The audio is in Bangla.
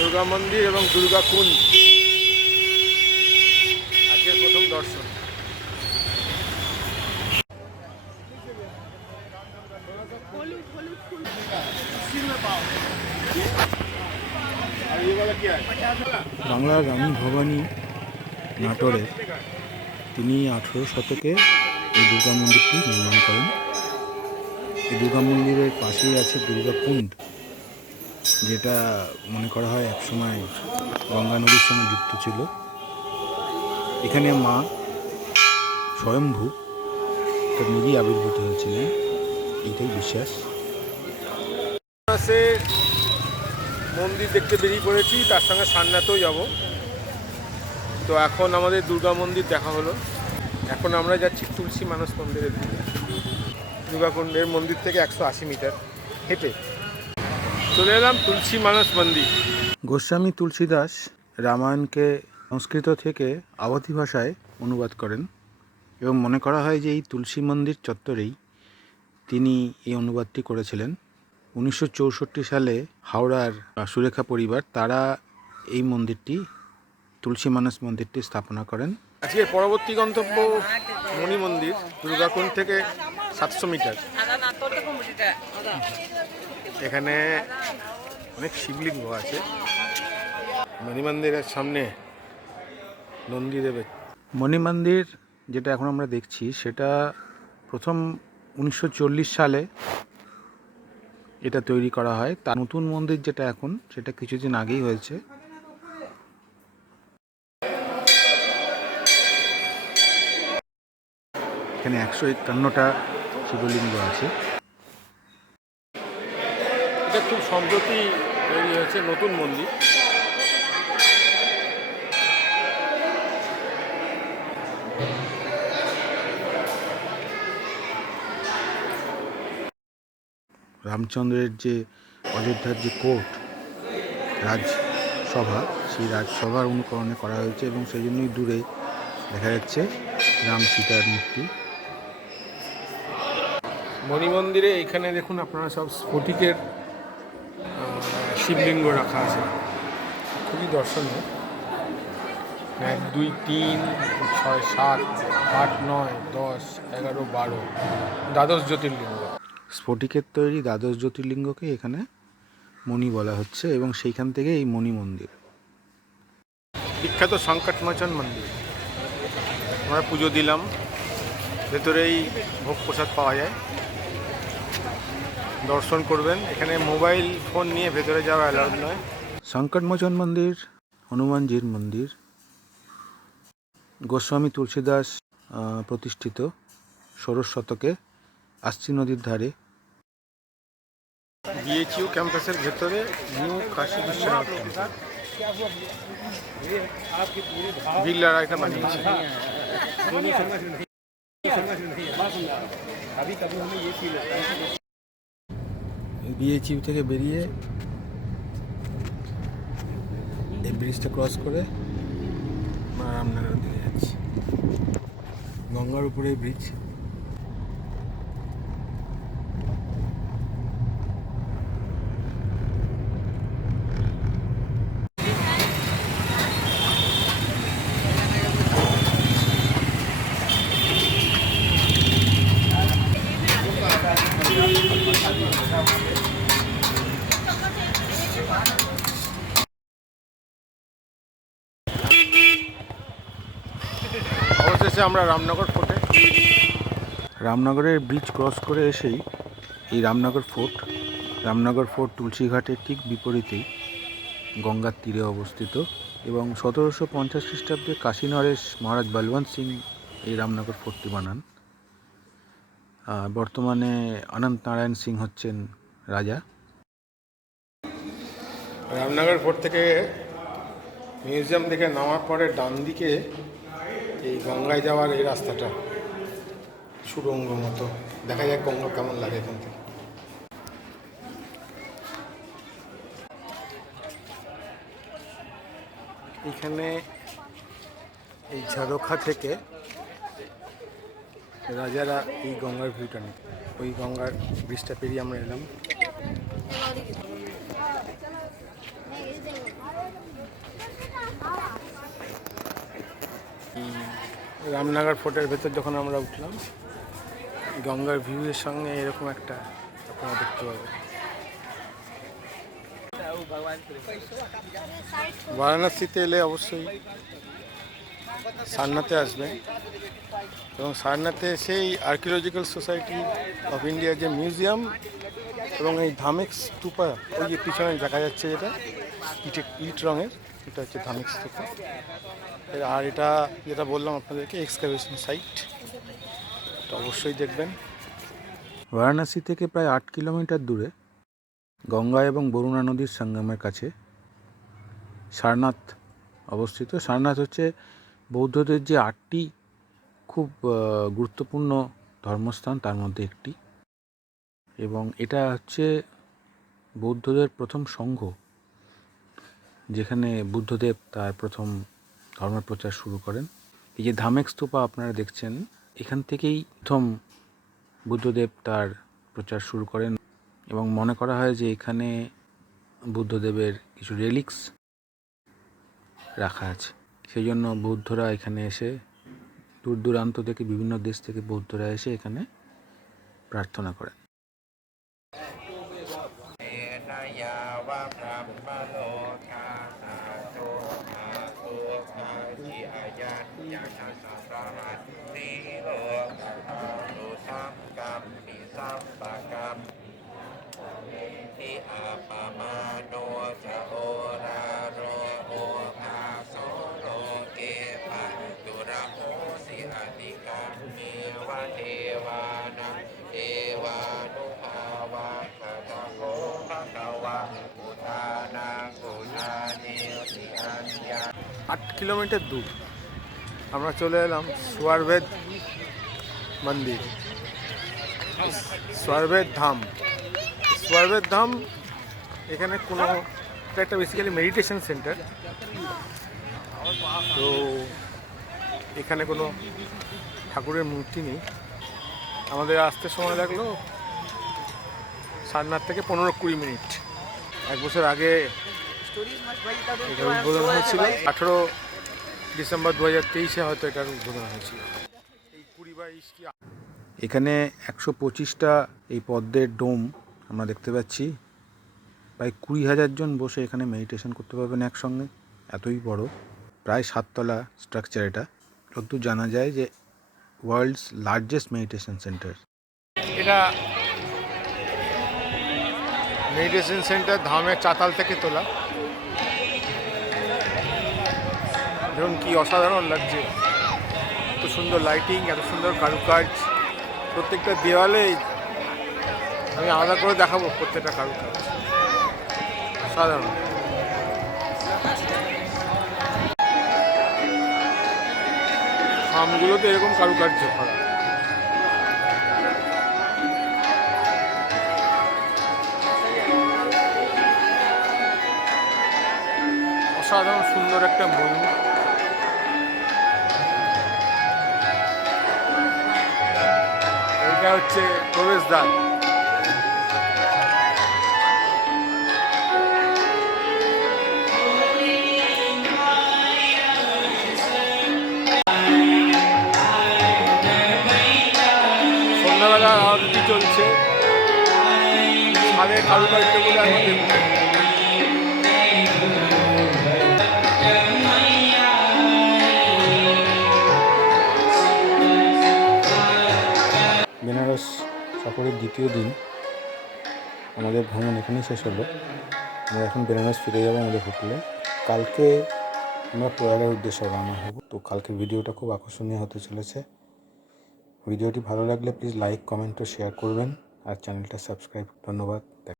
দুর্গা মন্দির এবং দুর্গা কুণ্ড আজকের প্রথম দর্শন। বাংলার রানী ভবানী নাটোরের তিনি 18 শতকে এই দুর্গা মন্দিরটি নির্মাণ করেন। এই দুর্গা মন্দিরের পাশেই আছে দুর্গা কুণ্ড, যেটা মনে করা হয় একসময় গঙ্গা নদীর সঙ্গে যুক্ত ছিল। এখানে মা স্বয়ম্ভু তার নিজেই আবির্ভূত হয়েছিলেন, এইটাই বিশ্বাস। মন্দির দেখতে বেরিয়ে পড়েছি, তার সঙ্গে সান্নাতেও যাব। তো এখন আমাদের দুর্গা মন্দির দেখা হলো, এখন আমরা যাচ্ছি তুলসী মানস মন্দিরের দিকে। দুর্গাকুণ্ডের মন্দির থেকে 180 মিটার হেঁটে চলে এলাম তুলসী মানস মন্দির। গোস্বামী তুলসীদাস রামায়ণকে সংস্কৃত থেকে আবধি ভাষায় অনুবাদ করেন এবং মনে করা হয় যে এই তুলসী মন্দির চত্বরেই তিনি এই অনুবাদটি করেছিলেন। 1964 সালে হাওড়ার সুরেখা পরিবার তারা এই মন্দিরটি, তুলসী মানস মন্দিরটি স্থাপনা করেন। আজকের পরবর্তী গন্তব্য মণি মন্দির, দুর্গাকুণ্ড থেকে 700 মিটার। এখানে অনেক শিবলিঙ্গ আছে। মণি মন্দিরের সামনে নন্দীদেবের মণি মন্দির যেটা এখন আমরা দেখছি সেটা প্রথম 1940 সালে এটা তৈরি করা হয়। তার নতুন মন্দির যেটা এখন, সেটা কিছুদিন আগেই হয়েছে। এখানে 151টা শিবলিঙ্গ আছে। এটা খুব সম্প্রতি তৈরি হয়েছে নতুন মন্দির। রামচন্দ্রের যে অযোধ্যার যে কোর্ট, রাজসভা, সেই রাজসভার অনুকরণে করা হয়েছে এবং সেই জন্যই দূরে দেখা যাচ্ছে রাম সীতার মূর্তি। মণি মন্দিরে এখানে দেখুন আপনারা সব স্ফটিকের শিবলিঙ্গ রাখা আছে, খুবই দর্শনীয়। 1 2 3 6 7 8 9 10 11 12 দ্বাদশ জ্যোতির্লিঙ্গ। স্ফটিকের তৈরি দ্বাদশ জ্যোতির্লিঙ্গকে এখানে মণি বলা হচ্ছে এবং সেইখান থেকে এই মণি মন্দির। বিখ্যাত সংকটমোচন মন্দির, আমরা পুজো দিলাম। ভেতরেই ভোগ প্রসাদ পাওয়া যায়, দর্শন করবেন। এখানে মোবাইল ফোন নিয়ে ভেতরে যাওয়া অ্যালাউড নয়। সংকটমোচন মন্দির হনুমানজির মন্দির, গোস্বামী তুলসীদাস প্রতিষ্ঠিত, 16 শতকে, আস্তি নদীর ধারে। বিএচইউ ক্যাম্পাসের ভেতরে নিউ কাশী বিশ্বনাথ টেম্পল, বিল্লারা এটা বানিয়েছে। বিএচইউ থেকে বেরিয়ে এই ব্রিজটা ক্রস করে আমরা রামনগর দিকে যাচ্ছি। গঙ্গার উপরে ব্রিজ। অবশেষে আমরা রামনগর ফোর্টে। রামনগরের ব্রিজ ক্রস করে এসেই এই রামনগর ফোর্ট তুলসীঘাটের ঠিক বিপরীতেই গঙ্গার তীরে অবস্থিত এবং 1750 খ্রিস্টাব্দে কাশী নরেশ মহারাজ বলবন্ত সিং এই রামনগর ফোর্টটি বানান। বর্তমানে অনন্ত নারায়ণ সিং হচ্ছেন রাজা। রামনগর ফোর্ট থেকে মিউজিয়াম থেকে নামার পরে ডান দিকে এই গঙ্গায় যাওয়ার এই রাস্তাটা সুড়ঙ্গ মতো, দেখা যায় গঙ্গা কেমন লাগে এখান থেকে। এখানে এই ঝাড়খা থেকে রাজারা এই গঙ্গার ভিউটা নিত। ওই গঙ্গার ব্রিজটা পেরিয়ে আমরা এলাম। রামনগর ফোর্টের ভেতর যখন আমরা উঠলাম, গঙ্গার ভিউয়ের সঙ্গে এরকম একটা আপনারা দেখতে পাবেন। বারাণসীতে এলে অবশ্যই সারনাথে আসবেন, এবং সারনাথে সেই আর্কিওলজিক্যাল সোসাইটি অফ ইন্ডিয়ার যে মিউজিয়াম এবং এই ধামেক স্তূপা, ওই যে পিছনে দেখা যাচ্ছে যেটা ইট রঙের, এটা হচ্ছে ধামেক স্তূপা। আর এটা যেটা বললাম আপনাদেরকে, এক্সকাভেশন সাইট, এটা অবশ্যই দেখবেন। বারাণসী থেকে প্রায় 8 কিলোমিটার দূরে গঙ্গা এবং বরুণা নদীর সঙ্গমের কাছে সারনাথ অবস্থিত। সারনাথ হচ্ছে বৌদ্ধদের যে 8টি খুব গুরুত্বপূর্ণ ধর্মস্থান তার মধ্যে একটি, এবং এটা হচ্ছে বৌদ্ধদের প্রথম সংঘ, যেখানে বুদ্ধদেব তার প্রথম ধর্মের প্রচার শুরু করেন। এই যে ধামেক স্তূপা আপনারা দেখছেন, এখান থেকেই প্রথম বুদ্ধদেব তার প্রচার শুরু করেন, এবং মনে করা হয় যে এখানে বুদ্ধদেবের কিছু রেলিক্স রাখা আছে। সেই জন্য বৌদ্ধরা এখানে এসে, দূর দূরান্ত থেকে, বিভিন্ন দেশ থেকে বৌদ্ধরা এসে এখানে প্রার্থনা করেন। আট কিলোমিটার দূর আমরা চলে এলাম স্বরভেদ মন্দির, স্বরভেদ ধাম। স্বরভেদ ধাম এখানে কোনো, এটা একটা বেসিক্যালি মেডিটেশন সেন্টার। তো এখানে কোনো ঠাকুরের মূর্তি নেই। আমাদের আসতে সময় লাগলো সারনাথ থেকে 15-20 মিনিট। 1 বছর আগে এটার উদ্বোধন হয়েছিল, 18 ডিসেম্বর 2023-এ হয়তো এটার উদ্বোধন হয়েছিল। এই 20-22 কি এখানে 125টা এই পদ্মের ডোম আমরা দেখতে পাচ্ছি। প্রায় 20,000 জন বসে এখানে মেডিটেশন করতে পারবেন একসঙ্গে, এতই বড়। প্রায় 7 তলা স্ট্রাকচার এটা। যতদূর জানা যায় যে ওয়ার্ল্ডস লার্জেস্ট মেডিটেশন সেন্টার। এটা মেডিটেশন সেন্টার ধামের চাতাল থেকে তোলা। দেখুন কি অসাধারণ লাগছে, এত সুন্দর লাইটিং, এত সুন্দর কারুকাজ। প্রত্যেকটা দেওয়ালে আমি আলাদা করে দেখাবো প্রত্যেকটা কারুকাজ, অসাধারণ। খামগুলোতে এরকম কারুকার্য করা, অসাধারণ সুন্দর একটা ময়ূর। এটা হচ্ছে প্রবেশদ্বার। সন্ধ্যাবেলা আরতি চলছে, ছাদের কারুকার্যগুলো এখন দেখুন। বেনারস সফরের দ্বিতীয় দিন আমাদের ভ্রমণ এখানেই শেষ হলো। আমরা এখন বেনারস ফিরে যাবো আমাদের হোটেলে। কালকে আমরা প্রয়াগের উদ্দেশ্যে রওনা হব। তো কালকের ভিডিওটা খুব আকর্ষণীয় হতে চলেছে। ভিডিওটি ভালো লাগলে প্লিজ লাইক, কমেন্ট ও শেয়ার করবেন, আর চ্যানেলটা সাবস্ক্রাইব। ধন্যবাদ।